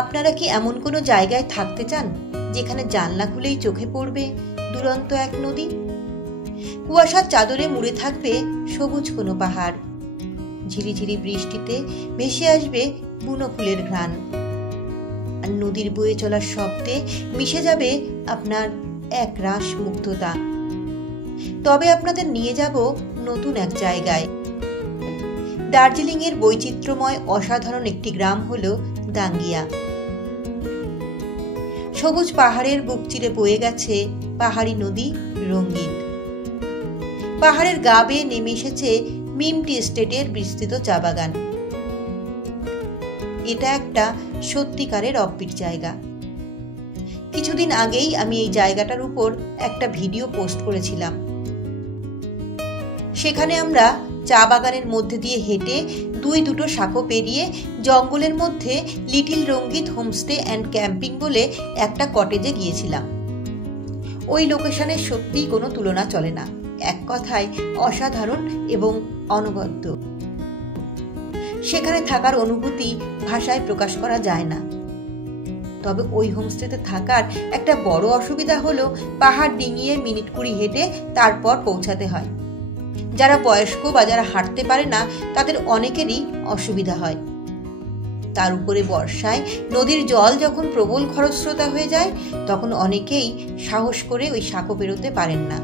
আপনারা কি এমন কোনো জায়গায় থাকতে চান যেখানে জানলা খুলেই চোখে পড়বে দুরন্ত এক নদী? কুয়াশার চাদরে মুড়ে থাকবে সবুজ কোনো পাহাড়, ঝিরিঝিরি বৃষ্টিতে ভেসে আসবে বুনো ফুলের ঘ্রাণ, আর নদীর বয়ে চলার শব্দে মিশে যাবে আপনার এক রাস মুগ্ধতা। তবে আপনাদের নিয়ে যাব নতুন এক জায়গায়। দার্জিলিং এর বৈচিত্র্যময় অসাধারণ একটি গ্রাম হলো দাঙ্গিয়া। সবুজ পাহাড়ের বুক চিরে বয়ে গেছে পাহাড়ি নদী রঙ্গিন। পাহাড়ের গা বেয়ে নেমে এসেছে মিম টি এস্টেটের বিস্তৃত চা বাগান। এটা একটা সত্যিকারের অফবিট জায়গা। কিছুদিন আগেই আমি এই জায়গাটার উপর একটা ভিডিও পোস্ট করেছিলাম। সেখানে আমরা চা বাগানের মধ্যে দিয়ে হেঁটে দুটো সাঁকো পেরিয়ে জঙ্গলের মধ্যে little Rangit homestay and camping বলে একটা কটেজে গিয়েছিলাম। ওই লোকেশনের সত্যিই কোনো তুলনা চলে না, এক কথায় অসাধারণ এবং অনবদ্য। সেখানে থাকার অনুভূতি ভাষায় প্রকাশ করা যায় না। তবে ওই হোমস্টেতে থাকার একটা বড় অসুবিধা হলো পাহাড় ডিঙিয়ে মিনিট 20 হেঁটে তারপর পৌঁছাতে হয়। যারা বয়স্ক বা যারা হাঁটতে পারে না তাদের অনেকেরই অসুবিধা হয়। তার উপরে বর্ষায় নদীর জল যখন প্রবল খরস্রোতা হয়ে যায় তখন অনেকেই সাহস করে ওই সাঁকো পেরোতে পারেন না।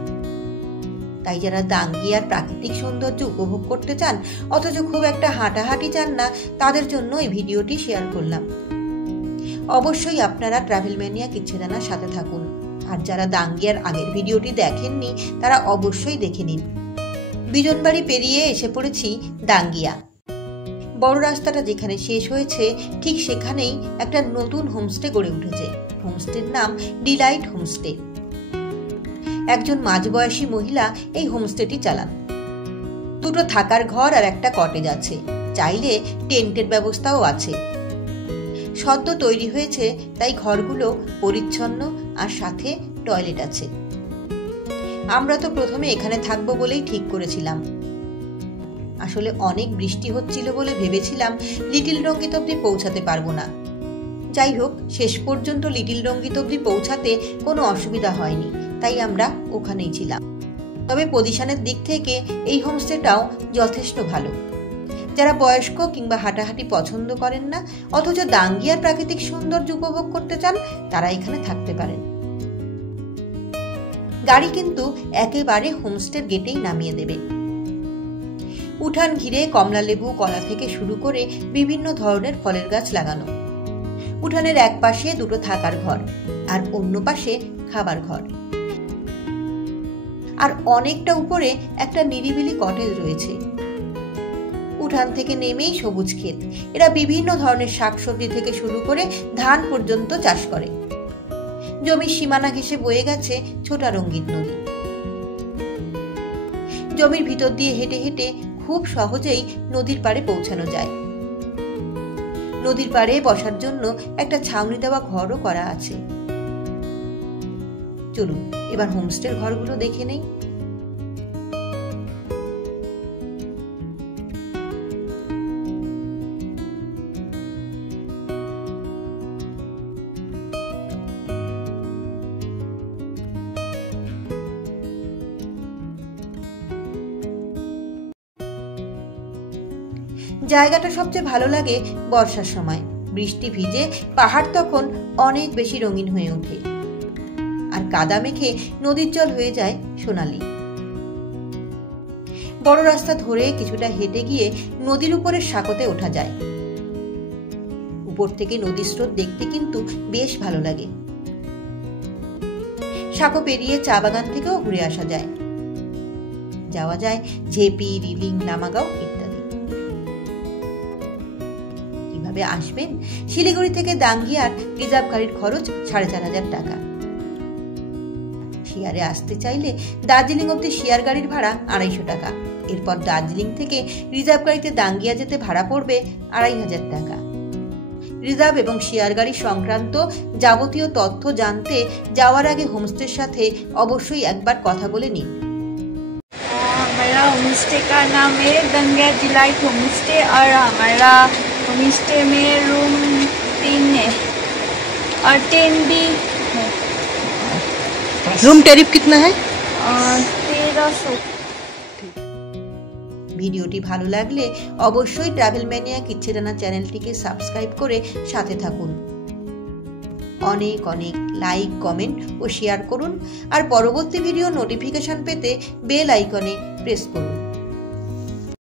তাই যারা দাঙ্গিয়ার প্রাকৃতিক সৌন্দর্য উপভোগ করতে চান অথচ খুব একটা হাঁটাহাঁটি চান না, তাদের জন্য এই ভিডিওটি শেয়ার করলাম। অবশ্যই আপনারা ট্রাভেল ম্যানিয়া কিচ্ছু জানার সাথে থাকুন, আর যারা দাঙ্গিয়ার আগের ভিডিওটি দেখেননি তারা অবশ্যই দেখে নিন। বিজনবাড়ি পেরিয়ে এসে পড়েছি দাঙ্গিয়া। বড় রাস্তাটা যেখানে শেষ হয়েছে ঠিক সেখানেই একটা নতুন হোমস্টে গড়ে উঠেছে। হোমস্টের নাম ডিলাইট হোমস্টে। একজন মাঝবয়সী মহিলা এই হোমস্টেটি চালান। 2টো থাকার ঘর আর একটা কটেজ আছে, চাইলে টেন্টের ব্যবস্থাও আছে। সদ্য তৈরি হয়েছে তাই ঘরগুলো পরিচ্ছন্ন আর সাথে টয়লেট আছে। আমরা তো প্রথমে এখানে থাকবো বলেই ঠিক করেছিলাম। আসলে অনেক বৃষ্টি হচ্ছিল বলে ভেবেছিলাম লিটিল রঙ্গিত অব্দি পৌঁছাতে পারবো না। যাই হোক, শেষ পর্যন্ত লিটিল রঙ্গিত অব্দি পৌঁছাতে কোনো অসুবিধা হয়নি, তাই আমরা ওখানেই ছিলাম। তবে পজিশনের দিক থেকে এই হোমস্টেটাও যথেষ্ট ভালো। যারা বয়স্ক কিংবা হাঁটাহাঁটি পছন্দ করেন না অথচ দাঙ্গিয়ার প্রাকৃতিক সৌন্দর্য উপভোগ করতে চান তারা এখানে থাকতে পারেন। গাড়ি কিন্তু একেবারে হোমস্টের গেটেই নামিয়ে দেবে। উঠান ঘিরে কমলা লেবু, কলা থেকে শুরু করে বিভিন্ন ধরনের ফলের গাছ লাগানো। উঠানের এক পাশে 2টো থাকার ঘর আর অন্য পাশে খাবার ঘর, আর অনেকটা উপরে একটা নিরিবিলি কটেজ রয়েছে। উঠান থেকে নেমেই সবুজ ক্ষেত। এরা বিভিন্ন ধরনের শাকসবজি থেকে শুরু করে ধান পর্যন্ত চাষ করে। জমির সীমানা ঘেঁষে বয়ে গেছে ছোটা রঙ্গিত নদী। জমির ভিতর দিয়ে হেঁটে হেঁটে খুব সহজেই নদীর পাড়ে পৌঁছানো যায়। নদীর পাড়ে বসার জন্য একটা ছাউনি দেওয়া ঘরও করা আছে। চলুন এবার হোমস্টের ঘরগুলো দেখে নেই। জায়গাটা সবচেয়ে ভালো লাগে বর্ষার সময়। বৃষ্টি ভিজে পাহাড় তখন অনেক বেশি রঙিন হয়ে ওঠে, আর কাদা মেখে নদীর জল হয়ে যায় সোনালি। বড় রাস্তা ধরে কিছুটা হেঁটে গিয়ে নদীর উপরের সাঁকোতে ওঠা যায়। উপর থেকে নদীর স্রোত দেখতে কিন্তু বেশ ভালো লাগে। সাঁকো পেরিয়ে চা বাগান থেকেও ঘুরে আসা যায়। যাওয়া যায় ঝেপি, রিলিং, লামাগাঁও ইত্যাদি। কিভাবে আসবেন? শিলিগুড়ি থেকে দাঙ্গিয়ার রিজার্ভ গাড়ির খরচ 4500 টাকা। শেয়ারে আসতে চাইলে দার্জিলিং অব্দি শেয়ার গাড়ির ভাড়া 250 টাকা। এরপর দার্জিলিং থেকে রিজার্ভ গাড়িতে দাঙ্গিয়া যেতে ভাড়া পড়বে 2500 টাকা। রিজার্ভ এবং শেয়ার গাড়ি সংক্রান্ত যাবতীয় তথ্য জানতে যাওয়ার আগে হোমস্টের সাথে অবশ্যই একবার কথা বলে নিন। हमारा होमस्टे का नाम है दांगिया डिलाइट होमस्टे और हमारा होमस्टे में रूम 3 है। और 10 भी है। रूम टैरिफ कितना है? 1300। ভিডিওটি ভালো লাগলে অবশ্যই ট্রাভেল ম্যানিয়াক ইচ্ছে জানা চ্যানেলটিকে সাবস্ক্রাইব করে সাথে থাকুন। অনেক অনেক লাইক, কমেন্ট ও শেয়ার করুন আর পরবর্তী ভিডিও নোটিফিকেশন পেতে বেল আইকনে প্রেস করুন।